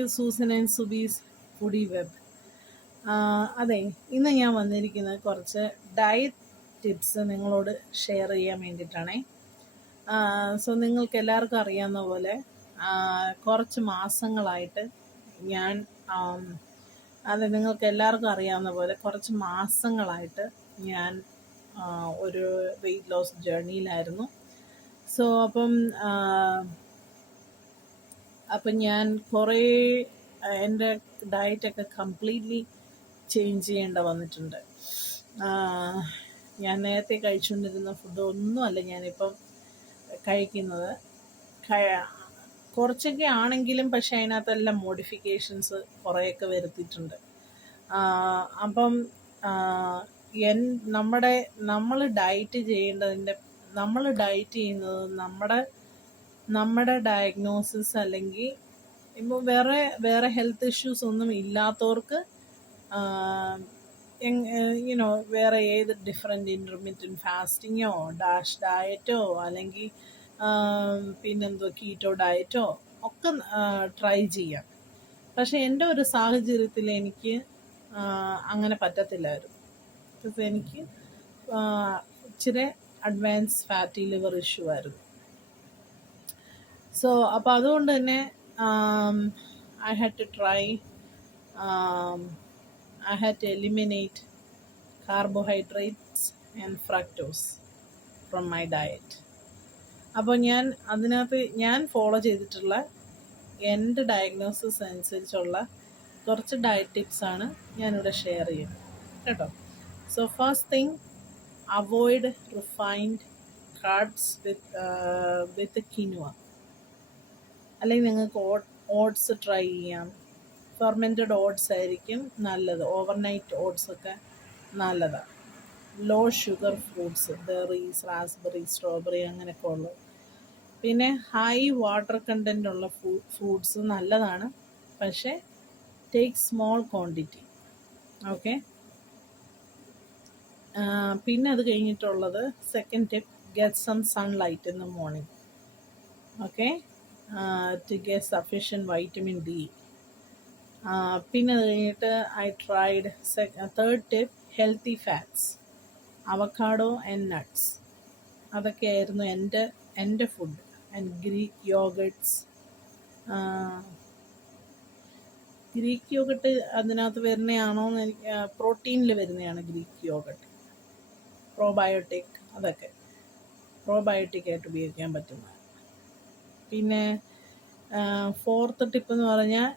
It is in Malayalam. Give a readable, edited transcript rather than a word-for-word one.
To Susan and Subi's foodie web. അതെ, ഇന്ന് ഞാൻ വന്നിരിക്കുന്നത് കുറച്ച് ഡയറ്റ് ടിപ്സ് നിങ്ങളോട് ഷെയർ ചെയ്യാൻ വേണ്ടിയിട്ടാണേ. സോ നിങ്ങൾക്ക് എല്ലാവർക്കും അറിയാവുന്ന പോലെ കുറച്ച് മാസങ്ങളായിട്ട് ഞാൻ നിങ്ങൾക്ക് എല്ലാവർക്കും അറിയാവുന്ന പോലെ കുറച്ച് മാസങ്ങളായിട്ട് ഞാൻ ഒരു വെയിറ്റ് ലോസ് ജേർണിയിലായിരുന്നു. സോ അപ്പം ഞാൻ കുറേ എൻ്റെ ഡയറ്റൊക്കെ കംപ്ലീറ്റ്ലി ചേഞ്ച് ചെയ്യേണ്ട വന്നിട്ടുണ്ട്. ഞാൻ നേരത്തെ കഴിച്ചുകൊണ്ടിരുന്ന ഫുഡ് ഒന്നുമല്ല ഞാനിപ്പം കഴിക്കുന്നത്. കുറച്ചൊക്കെ ആണെങ്കിലും പക്ഷെ അതിനകത്തെല്ലാം മോഡിഫിക്കേഷൻസ് കുറേയൊക്കെ വരുത്തിയിട്ടുണ്ട്. അപ്പം നമ്മൾ ഡയറ്റ് ചെയ്യുന്നത് നമ്മുടെ ഡയഗ്നോസിസ് അല്ലെങ്കിൽ ഇപ്പോൾ വേറെ ഹെൽത്ത് ഇഷ്യൂസ് ഒന്നും ഇല്ലാത്തവർക്ക് വേറെ ഏത് ഡിഫറെൻറ്റ് ഇൻ്റർമീഡിയറ്റ് ഫാസ്റ്റിങ്ങോ ഡാഷ് ഡയറ്റോ അല്ലെങ്കിൽ പിന്നെന്തോ കീറ്റോ ഡയറ്റോ ഒക്കെ ട്രൈ ചെയ്യാം. പക്ഷെ എൻ്റെ ഒരു സാഹചര്യത്തിൽ എനിക്ക് അങ്ങനെ പറ്റത്തില്ലായിരുന്നു. ബിക്കോസ് എനിക്ക് ഇച്ചിരി അഡ്വാൻസ് ഫാറ്റി ലിവർ ഇഷ്യൂ ആയിരുന്നു. സോ അപ്പോൾ അതുകൊണ്ട് തന്നെ I had to eliminate carbohydrates and fructose from my diet. അപ്പോൾ ഞാൻ ഫോളോ ചെയ്തിട്ടുള്ള എൻ്റെ ഡയഗ്നോസിസ് അനുസരിച്ചുള്ള കുറച്ച് ഡയറ്റ് ടിപ്സാണ് ഞാനിവിടെ ഷെയർ ചെയ്യുന്നത് കേട്ടോ. So first thing, avoid refined carbs with quinoa. അല്ലെങ്കിൽ നിങ്ങൾക്ക് ഓട്സ് ട്രൈ ചെയ്യാം. ഫെർമെൻറ്റഡ് ഓട്സ് ആയിരിക്കും നല്ലത്. ഓവർനൈറ്റ് ഓട്സ് ഒക്കെ നല്ലതാണ്. Low sugar fruits, berries, raspberry, strawberry അങ്ങനെയൊക്കെ ഉള്ളത്. പിന്നെ ഹൈ വാട്ടർ കണ്ടൻ്റ് ഉള്ള ഫ്രൂട്ട്സ് നല്ലതാണ്, പക്ഷേ ടേക്ക് സ്മോൾ ക്വാണ്ടിറ്റി. ഓക്കെ. പിന്നെ അത് കഴിഞ്ഞിട്ടുള്ളത് second tip, get some sunlight in the morning. Okay, to get sufficient vitamin D. പിന്നെ അത് കഴിഞ്ഞിട്ട് third tip, healthy fats, avocado and nuts. അതൊക്കെയായിരുന്നു എൻ്റെ food. And Greek yogurts. Greek yogurt അതിനകത്ത് വരുന്നതാണോ എന്ന് എനിക്ക് പ്രോട്ടീനിൽ വരുന്നതാണ് ഗ്രീക്ക് യോഗട്ട്. പ്രോബയോട്ടിക്, അതൊക്കെ പ്രോബയോട്ടിക്കായിട്ട് ഉപയോഗിക്കാൻ പറ്റുന്നതാണ്. പിന്നെ ഫോർത്ത് ടിപ്പ് എന്ന് പറഞ്ഞാൽ